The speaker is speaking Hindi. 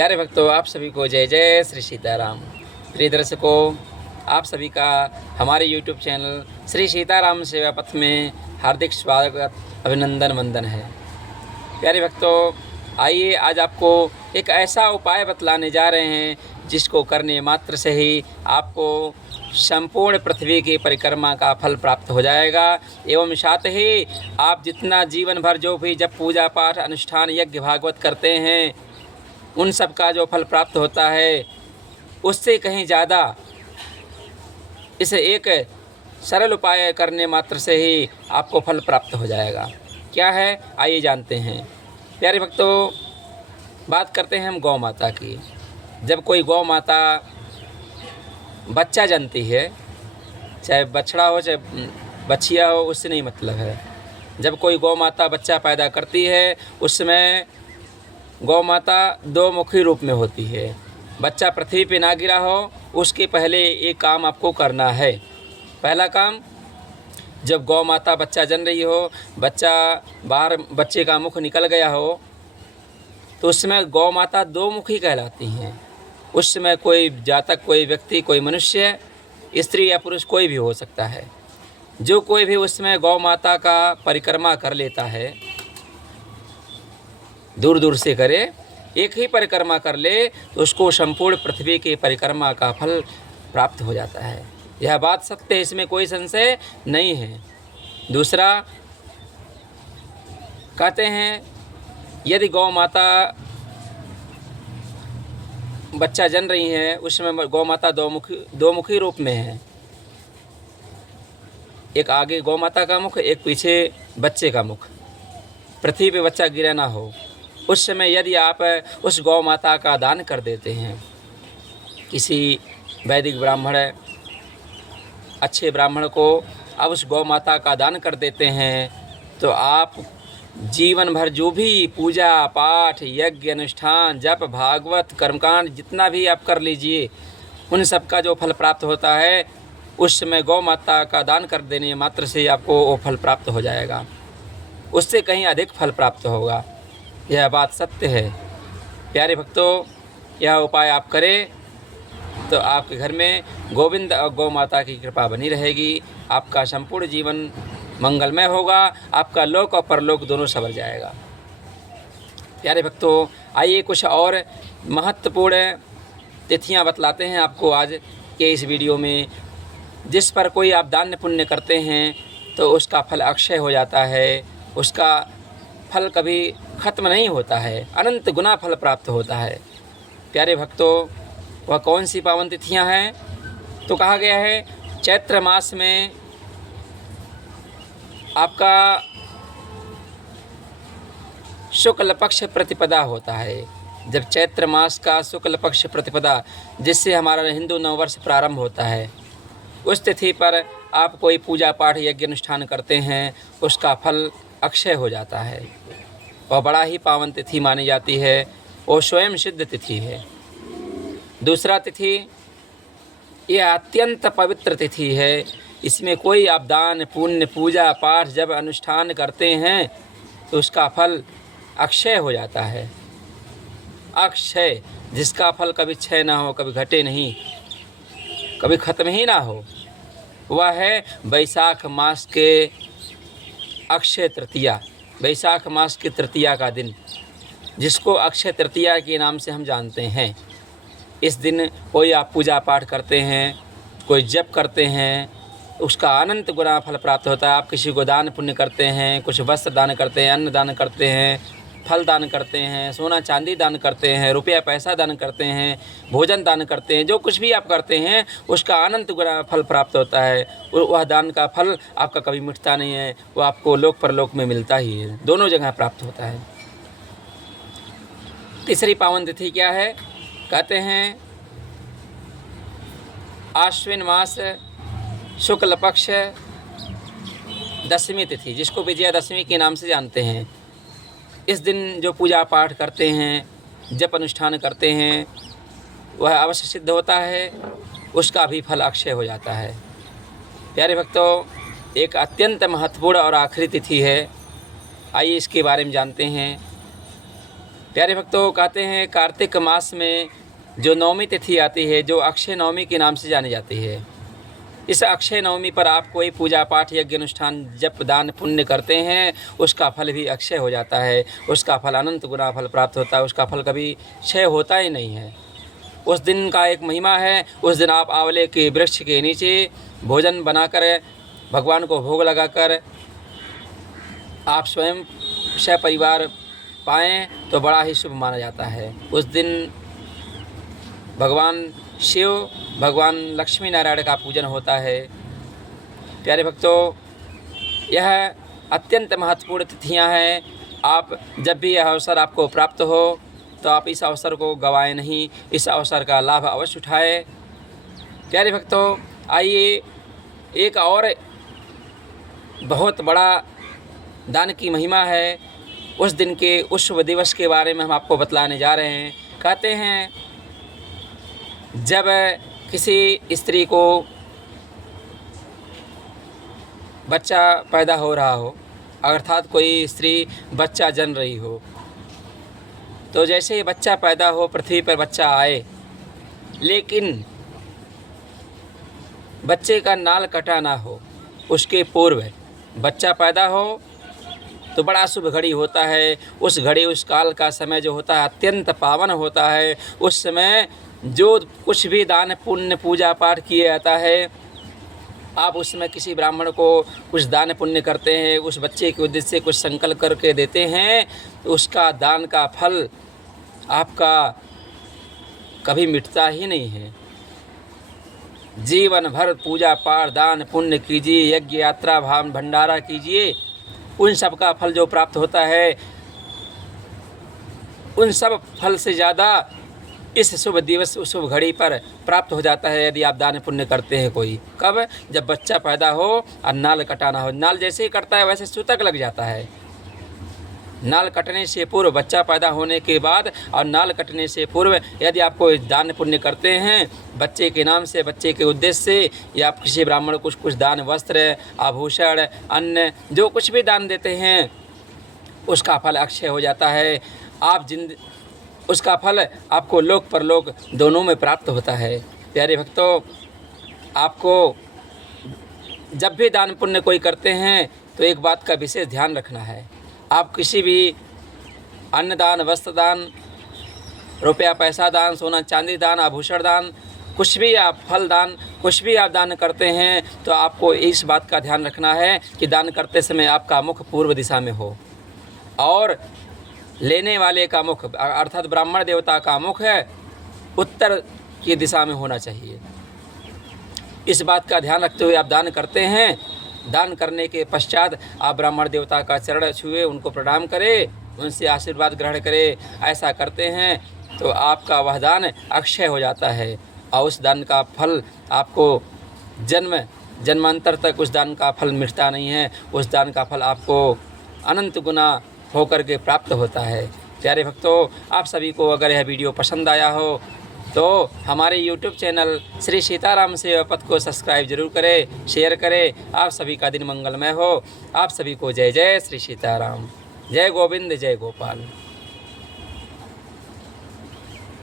प्यारे भक्तों, आप सभी को जय जय श्री सीताराम। प्रिय दर्शकों, आप सभी का हमारे YouTube चैनल श्री सीताराम सेवा पथ में हार्दिक स्वागत, अभिनंदन, वंदन है। प्यारे भक्तों, आइए आज आपको एक ऐसा उपाय बतलाने जा रहे हैं जिसको करने मात्र से ही आपको संपूर्ण पृथ्वी की परिक्रमा का फल प्राप्त हो जाएगा एवं साथ ही आप जितना जीवन भर जो भी जब पूजा पाठ अनुष्ठान यज्ञ भागवत करते हैं उन सब का जो फल प्राप्त होता है उससे कहीं ज़्यादा इसे एक सरल उपाय करने मात्र से ही आपको फल प्राप्त हो जाएगा। क्या है, आइए जानते हैं। प्यारे भक्तों, बात करते हैं हम गौ माता की। जब कोई गौ माता बच्चा जनती है, चाहे बछड़ा हो चाहे बछिया हो, उससे नहीं मतलब है। जब कोई गौ माता बच्चा पैदा करती है उस समय गौ माता दो मुखी रूप में होती है। बच्चा पृथ्वी पे ना गिरा हो उसके पहले एक काम आपको करना है। पहला काम, जब गौ माता बच्चा जन रही हो, बच्चा बाहर बच्चे का मुख निकल गया हो, तो उस समय गौ माता दो मुखी कहलाती हैं। उस समय कोई जातक, कोई व्यक्ति, कोई मनुष्य, स्त्री या पुरुष कोई भी हो सकता है, जो कोई भी उस समय गौ माता का परिक्रमा कर लेता है, दूर दूर से करे, एक ही परिक्रमा कर ले तो उसको संपूर्ण पृथ्वी की परिक्रमा का फल प्राप्त हो जाता है। यह बात सत्य है, इसमें कोई संशय नहीं है। दूसरा, कहते हैं यदि गौ माता बच्चा जन रही है उसमें गौ माता दो मुखी रूप में है। एक आगे गौ माता का मुख, एक पीछे बच्चे का मुख। पृथ्वी पे बच्चा गिरा ना हो उस समय यदि आप उस गौ माता का दान कर देते हैं, किसी वैदिक ब्राह्मण, अच्छे ब्राह्मण को आप उस गौ माता का दान कर देते हैं, तो आप जीवन भर जो भी पूजा पाठ यज्ञ अनुष्ठान जप भागवत कर्मकांड जितना भी आप कर लीजिए, उन सब का जो फल प्राप्त होता है उस समय गौ माता का दान कर देने मात्र से आपको वो फल प्राप्त हो जाएगा, उससे कहीं अधिक फल प्राप्त होगा। यह बात सत्य है। प्यारे भक्तों, यह उपाय आप करें तो आपके घर में गोविंद और गौ माता की कृपा बनी रहेगी। आपका संपूर्ण जीवन मंगलमय होगा, आपका लोक और परलोक दोनों संवर जाएगा। प्यारे भक्तों, आइए कुछ और महत्वपूर्ण तिथियां बतलाते हैं आपको आज के इस वीडियो में। जिस पर कोई आप दान पुण्य करते हैं तो उसका फल अक्षय हो जाता है, उसका फल कभी ख़त्म नहीं होता है, अनंत गुना फल प्राप्त होता है। प्यारे भक्तों, वह कौन सी पावन तिथियां हैं? तो कहा गया है चैत्र मास में आपका शुक्ल पक्ष प्रतिपदा होता है। जब चैत्र मास का शुक्ल पक्ष प्रतिपदा, जिससे हमारा हिंदू नववर्ष प्रारंभ होता है, उस तिथि पर आप कोई पूजा पाठ यज्ञ अनुष्ठान करते हैं, उसका फल अक्षय हो जाता है। वह बड़ा ही पावन तिथि मानी जाती है, वो स्वयं सिद्ध तिथि है। दूसरा तिथि, ये अत्यंत पवित्र तिथि है। इसमें कोई आप दान पुण्य पूजा पाठ जब अनुष्ठान करते हैं तो उसका फल अक्षय हो जाता है। अक्षय, जिसका फल कभी क्षय ना हो, कभी घटे नहीं, कभी ख़त्म ही ना हो, वह है वैशाख मास के अक्षय तृतीया। वैशाख मास की तृतीया का दिन, जिसको अक्षय तृतीया के नाम से हम जानते हैं। इस दिन कोई आप पूजा पाठ करते हैं, कोई जप करते हैं, उसका अनंत गुना फल प्राप्त होता है। आप किसी को दान पुण्य करते हैं, कुछ वस्त्र दान करते हैं, अन्न दान करते हैं, फल दान करते हैं, सोना चांदी दान करते हैं, रुपया पैसा दान करते हैं, भोजन दान करते हैं, जो कुछ भी आप करते हैं उसका अनंत गुना फल प्राप्त होता है। वह दान का फल आपका कभी मिटता नहीं है, वह आपको लोक परलोक में मिलता ही है, दोनों जगह प्राप्त होता है। तीसरी पावन तिथि क्या है? कहते हैं आश्विन मास शुक्ल पक्ष दशमी तिथि, जिसको विजयादशमी के नाम से जानते हैं। इस दिन जो पूजा पाठ करते हैं, जप अनुष्ठान करते हैं, वह अवश्य सिद्ध होता है, उसका भी फल अक्षय हो जाता है। प्यारे भक्तों, एक अत्यंत महत्वपूर्ण और आखिरी तिथि है, आइए इसके बारे में जानते हैं। प्यारे भक्तों, कहते हैं कार्तिक मास में जो नवमी तिथि आती है, जो अक्षय नवमी के नाम से जानी जाती है, इस अक्षय नवमी पर आप कोई पूजा पाठ यज्ञ अनुष्ठान जप दान पुण्य करते हैं, उसका फल भी अक्षय हो जाता है, उसका फल अनंत गुना फल प्राप्त होता है, उसका फल कभी क्षय होता ही नहीं है। उस दिन का एक महिमा है। उस दिन आप आंवले के वृक्ष के नीचे भोजन बनाकर भगवान को भोग लगाकर आप स्वयं सपरिवार पाएँ तो बड़ा ही शुभ माना जाता है। उस दिन भगवान शिव, भगवान लक्ष्मी नारायण का पूजन होता है। प्यारे भक्तों, यह अत्यंत महत्वपूर्ण तिथियां हैं। आप जब भी यह अवसर आपको प्राप्त हो तो आप इस अवसर को गंवाएं नहीं, इस अवसर का लाभ अवश्य उठाएं। प्यारे भक्तों, आइए एक और बहुत बड़ा दान की महिमा है। उस दिन के उस शुभ दिवस के बारे में हम आपको बतलाने जा रहे हैं। कहते हैं जब किसी स्त्री को बच्चा पैदा हो रहा हो, अर्थात कोई स्त्री बच्चा जन रही हो, तो जैसे ही बच्चा पैदा हो, पृथ्वी पर बच्चा आए, लेकिन बच्चे का नाल कटा ना हो, उसके पूर्व बच्चा पैदा हो तो बड़ा शुभ घड़ी होता है। उस घड़ी, उस काल का समय जो होता है अत्यंत पावन होता है। उस समय जो कुछ भी दान पुण्य पूजा पाठ किया जाता है, आप उस समय किसी ब्राह्मण को कुछ दान पुण्य करते हैं, उस बच्चे के उद्देश्य से कुछ संकल्प करके देते हैं, तो उसका दान का फल आपका कभी मिटता ही नहीं है। जीवन भर पूजा पाठ दान पुण्य कीजिए, यज्ञ यात्रा भाव भंडारा कीजिए, उन सब का फल जो प्राप्त होता है, उन सब फल से ज़्यादा इस शुभ दिवस, शुभ घड़ी पर प्राप्त हो जाता है यदि आप दान पुण्य करते हैं कोई। कब? जब बच्चा पैदा हो और नाल कटाना हो। नाल जैसे ही कटता है वैसे सूतक लग जाता है। नाल कटने से पूर्व, बच्चा पैदा होने के बाद और नाल कटने से पूर्व यदि आप कोई दान पुण्य करते हैं बच्चे के नाम से, बच्चे के उद्देश्य से, या आप किसी ब्राह्मण को कुछ दान, वस्त्र, आभूषण, अन्न, जो कुछ भी दान देते हैं, उसका फल अक्षय हो जाता है। आप उसका फल आपको लोक परलोक दोनों में प्राप्त होता है। प्यारे भक्तों, आपको जब भी दान पुण्य कोई करते हैं तो एक बात का विशेष ध्यान रखना है। आप किसी भी अन्नदान, वस्त्र दान, रुपया पैसा दान, सोना चांदी दान, आभूषण दान, कुछ भी आप फल दान, कुछ भी आप दान करते हैं तो आपको इस बात का ध्यान रखना है कि दान करते समय आपका मुख पूर्व दिशा में हो और लेने वाले का मुख, अर्थात ब्राह्मण देवता का मुख है, उत्तर की दिशा में होना चाहिए। इस बात का ध्यान रखते हुए आप दान करते हैं। दान करने के पश्चात आप ब्राह्मण देवता का चरण छुए, उनको प्रणाम करें, उनसे आशीर्वाद ग्रहण करें। ऐसा करते हैं तो आपका वह दान अक्षय हो जाता है और उस दान का फल आपको जन्मांतर तक उस दान का फल मिटता नहीं है। उस दान का फल आपको अनंत गुना होकर के प्राप्त होता है। प्यारे भक्तों, आप सभी को अगर यह वीडियो पसंद आया हो तो हमारे YouTube चैनल श्री सीताराम सेवा पथ को सब्सक्राइब जरूर करें, शेयर करें। आप सभी का दिन मंगलमय हो। आप सभी को जय जय श्री सीताराम, जय गोविंद, जय गोपाल।